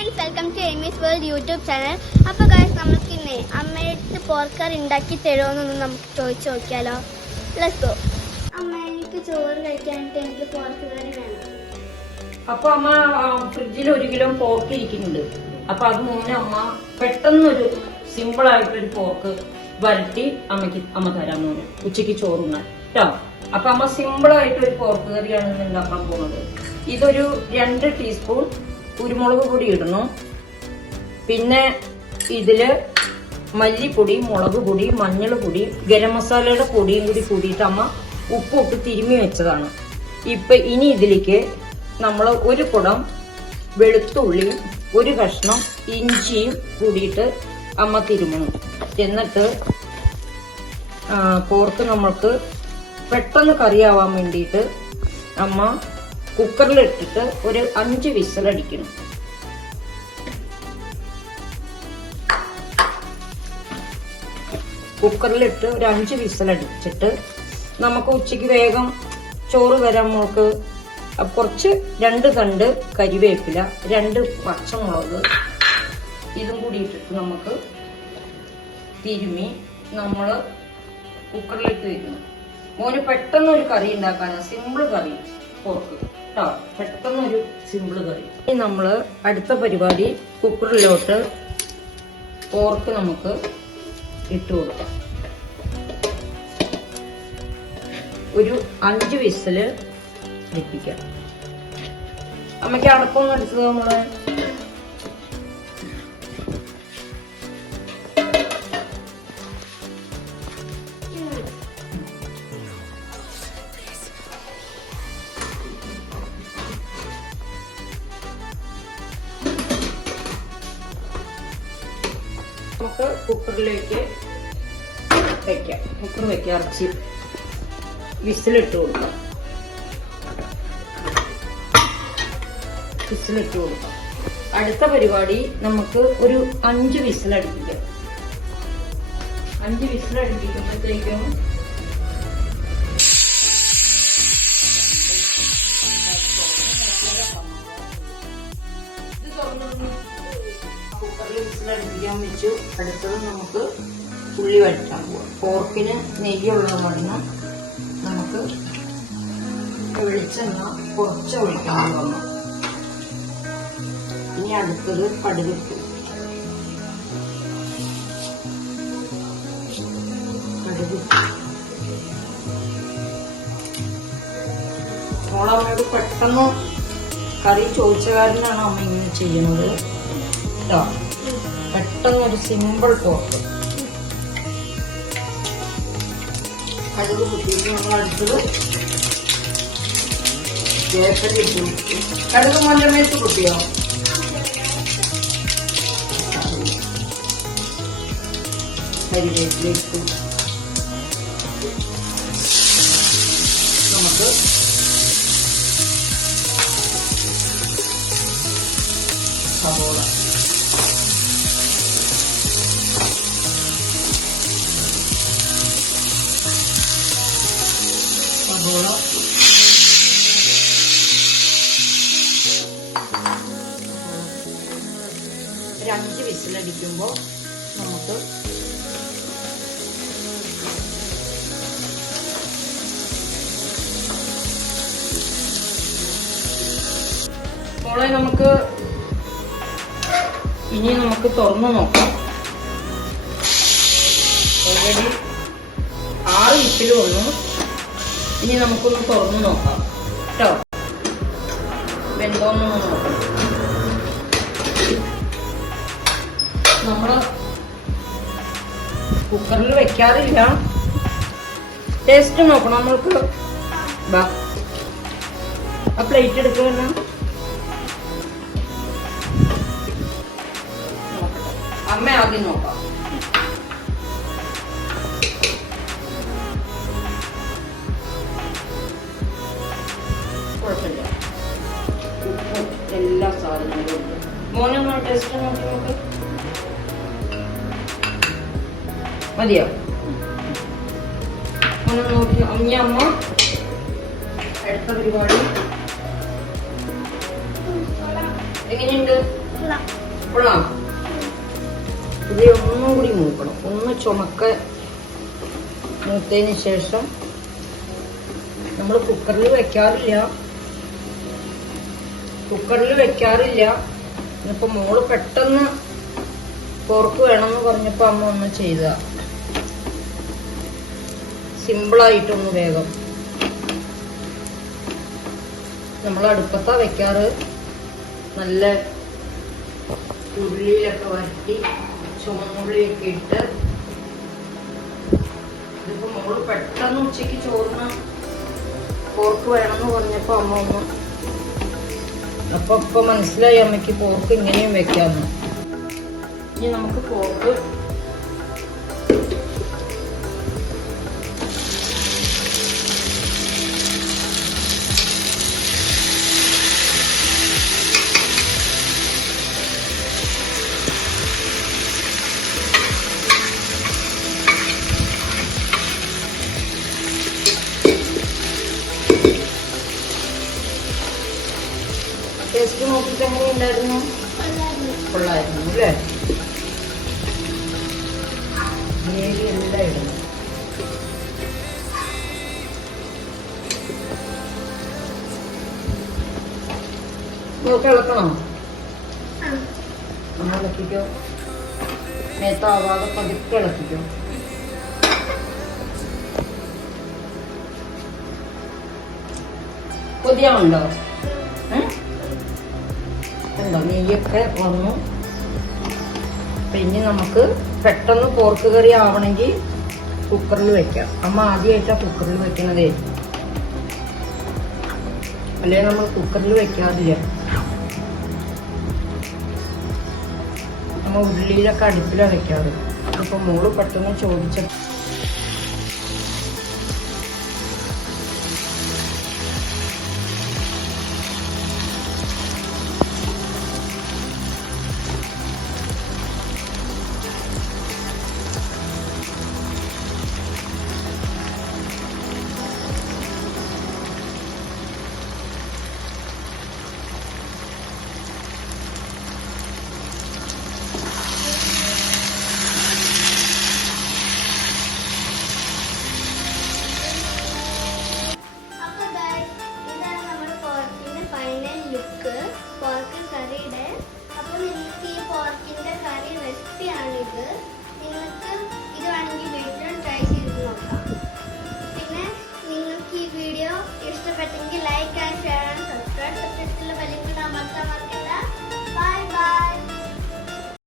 Friends, welcome to Amy's world YouTube channel. അപ്പോൾ guys, നമുക്ക് ഇന്ന് അമ്മയുടെ പോർക്കറി ഉണ്ടാക്കി തരുമോന്നൊന്ന് നമുക്ക് ചോദിച്ചു നോക്കിയാലോ. Let's go. അമ്മ, എനിക്ക് ചോറ് കഴിക്കാനായിട്ട് എനിക്ക് പോർക്ക് കറി വേണം. അപ്പൊ അമ്മ ഫ്രിഡ്ജിൽ 1 കിലോ പോർക്ക് ഇരിക്കുന്നുണ്ട്. അപ്പൊ അത് മോനെ അമ്മ പെട്ടെന്നൊരു സിമ്പിൾ ആയിട്ടൊരു പോർക്ക് വരട്ടി അമ്മ തരാൻ മോന് ഉച്ചക്ക് ചോറുണ്ണാൻ കേട്ടോ. അപ്പൊ അമ്മ സിമ്പിൾ ആയിട്ടൊരു പോർക്ക് കറിയാണ് ഇന്ന് ഉണ്ടാക്കാൻ പോകുന്നത്. ഇതൊരു 2 ടീസ്പൂൺ കുരുമുളക് പൊടി ഇടണം. പിന്നെ ഇതില് മല്ലിപ്പൊടി, മുളക് പൊടി, മഞ്ഞൾ പൊടി, ഗരം മസാലയുടെ പൊടിയും കൂടി കൂടിയിട്ട് അമ്മ ഉപ്പിട്ട് തിരുമ്മി വെച്ചതാണ്. ഇനി ഇതിലേക്ക് നമ്മൾ 1 കുടം വെളുത്തുള്ളിയും 1 കഷ്ണം ഇഞ്ചിയും കൂടിയിട്ട് അമ്മ തിരുമണം. എന്നിട്ട് പോർക്ക് നമ്മൾക്ക് പെട്ടെന്ന് കറിയാവാൻ വേണ്ടിയിട്ട് അമ്മ കുക്കറിലിട്ടിട്ട് ഒരു 5 വിസിലടിക്കണം. കുക്കറിലിട്ട് ഒരു 5 വിസിലടിച്ചിട്ട് നമുക്ക് ഉച്ചയ്ക്ക് വേഗം ചോറ് വരാൻ നമുക്ക് കുറച്ച് 2 തണ്ട് കരിവേപ്പില, 2 പച്ചമുളക് ഇതും കൂടി ഇട്ടിട്ട് നമുക്ക് തിരുമ്മി നമ്മൾ കുക്കറിലേക്ക് വെക്കണം. മോന് പെട്ടെന്നൊരു കറി ഉണ്ടാക്കാനാണ്, സിമ്പിൾ കറി പോർക്ക് കേട്ടോ, പെട്ടെന്നൊരു സിമ്പിൾ കറി. ഇനി നമ്മള് അടുത്ത പരിപാടി കുക്കറിലോട്ട് പോർക്ക് നമുക്ക് ഇട്ട് കൊടുക്കാം. ഒരു 5 വിസില് അടുപ്പിക്കാം. അമ്മയ്ക്ക് അടപ്പൊന്നും എടുത്തത് നമ്മള് നമുക്ക് കുക്കറിലേക്ക് വെക്കാം. കുക്കർ വെക്കാം, ഇറച്ചി വിസിലിട്ട് കൊടുക്കാം. വിസിലിട്ട് കൊടുക്കാം. അടുത്ത പരിപാടി നമുക്ക് ഒരു 5 വിസിലടിപ്പിക്കാം. 5 വിസിലടിപ്പിക്കുമ്പോഴത്തേക്കും കുക്കറിൽ വിസിലടിപ്പിക്കാൻ വെച്ചു. അടുത്തത് നമുക്ക് ഉള്ളി വഴറ്റാൻ പോവാം. പോർക്കിന് നെയ്യുള്ള മണ്ണം നമുക്ക് വെളിച്ചെണ്ണ കുറച്ച് ഒഴിക്കാൻ വന്നു. ഇനി അടുത്തത് കടുകിട്ടു. മോളമ്മയോട് പെട്ടെന്ന് കറി ചോദിച്ച കാരനാണ് അമ്മ ഇങ്ങനെ ചെയ്യുന്നത് കേട്ടോ. പെട്ടെന്നൊരു സിമ്പിൾ പോർക്ക്. കടുക് കുത്തിയിട്ട് നമ്മൾ അടുത്തത് വേപ്പൽ ഇട്ടു. കടുക് മഞ്ഞമേത്ത് കുത്തിയോ? കരിവേപ്പിലേക്ക് നമുക്ക് സവോള, സവോള ഒരു 5 വിസിലടിക്കുമ്പോൾ നമുക്ക് മോളെ ഇനി നമുക്ക് തുറന്നു നോക്കാം. ഓൾറെഡി 6 വിസിൽ വന്നു. ഇനി നമുക്കൊന്ന് തുറന്നു നോക്കാം കേട്ടോ, വെന്തോന്നൊന്ന് നോക്കാം. നമ്മള് കുക്കറിൽ വെക്കാറില്ല, ടേസ്റ്റ് നോക്കണം നമ്മൾക്ക്. ആ പ്ലേറ്റ് എടുക്കുന്ന അമ്മ ആദ്യം നോക്കാം. കുഴപ്പമില്ല, ഉപ്പും എല്ലാ സാധനങ്ങളും ഉണ്ട്. മോനൊന്ന് ടേസ്റ്റ് നോക്കി നോക്ക്. മതിയോ? മോനെ നോക്കി. അമ്മ അടുത്ത പരിപാടി എങ്ങനെയുണ്ട്? കൊള്ളാം. കൊള്ളാം. ഇത് ഒന്നും കൂടി മൂക്കണം. ഒന്ന് ചുമക്ക മൂത്തതിന് ശേഷം നമ്മൾ കുക്കറിൽ വെക്കാറില്ല. ഇന്നിപ്പോ മോള് പെട്ടെന്ന് പോർക്ക് വേണമെന്ന് പറഞ്ഞപ്പോ അമ്മ ഒന്ന് ചെയ്ത സിമ്പിളായിട്ടൊന്ന് വേഗം. നമ്മൾ അടുപ്പത്താ വെക്കാറ്. നല്ല ഉള്ളിയിലൊക്കെ വരട്ടി ചുവന്നുള്ളിയൊക്കെ ഇട്ട്. ഇതിപ്പോ മോള് പെട്ടെന്ന് ഉച്ചയ്ക്ക് ചോറിന് പോർക്ക് വേണമെന്ന് പറഞ്ഞപ്പോ അമ്മ ഒന്ന് അപ്പൊ മനസ്സിലായി അമ്മയ്ക്ക് പോർക്ക് ഇങ്ങനെയും വെക്കാന്ന്. ഇനി നമുക്ക് പോർക്ക് ടേസ്റ്റ് നോക്കിയിട്ട് എങ്ങനെയുണ്ടായിരുന്നു? കൊള്ളായിരുന്നു അല്ലേ? ഗ്രേവി എല്ലാം ഇടുന്നു. നോക്കി ഇളക്കണോ? നമ്മൾ ഇളക്കിക്കോ. മേത്താവാതെ പതുക്കെ ഇളക്കിക്കോ. കൊതിയാവുണ്ടോ? എന്താ നെയ്യൊക്കെ വന്നു. പിന്നെ നമുക്ക് പെട്ടെന്ന് പോർക്ക് കറി ആവണമെങ്കിൽ കുക്കറിൽ വെക്കാം. അമ്മ ആദ്യമായിട്ടാണ് കുക്കറിൽ വെക്കണതേ. അല്ലെ നമ്മൾ കുക്കറിൽ വെക്കാറില്ല. നമ്മ ഉള്ളിയിലൊക്കെ അടുപ്പിലാണ് വെക്കാറ്. ഇപ്പൊ മോള് പെട്ടെന്ന് ചോദിച്ച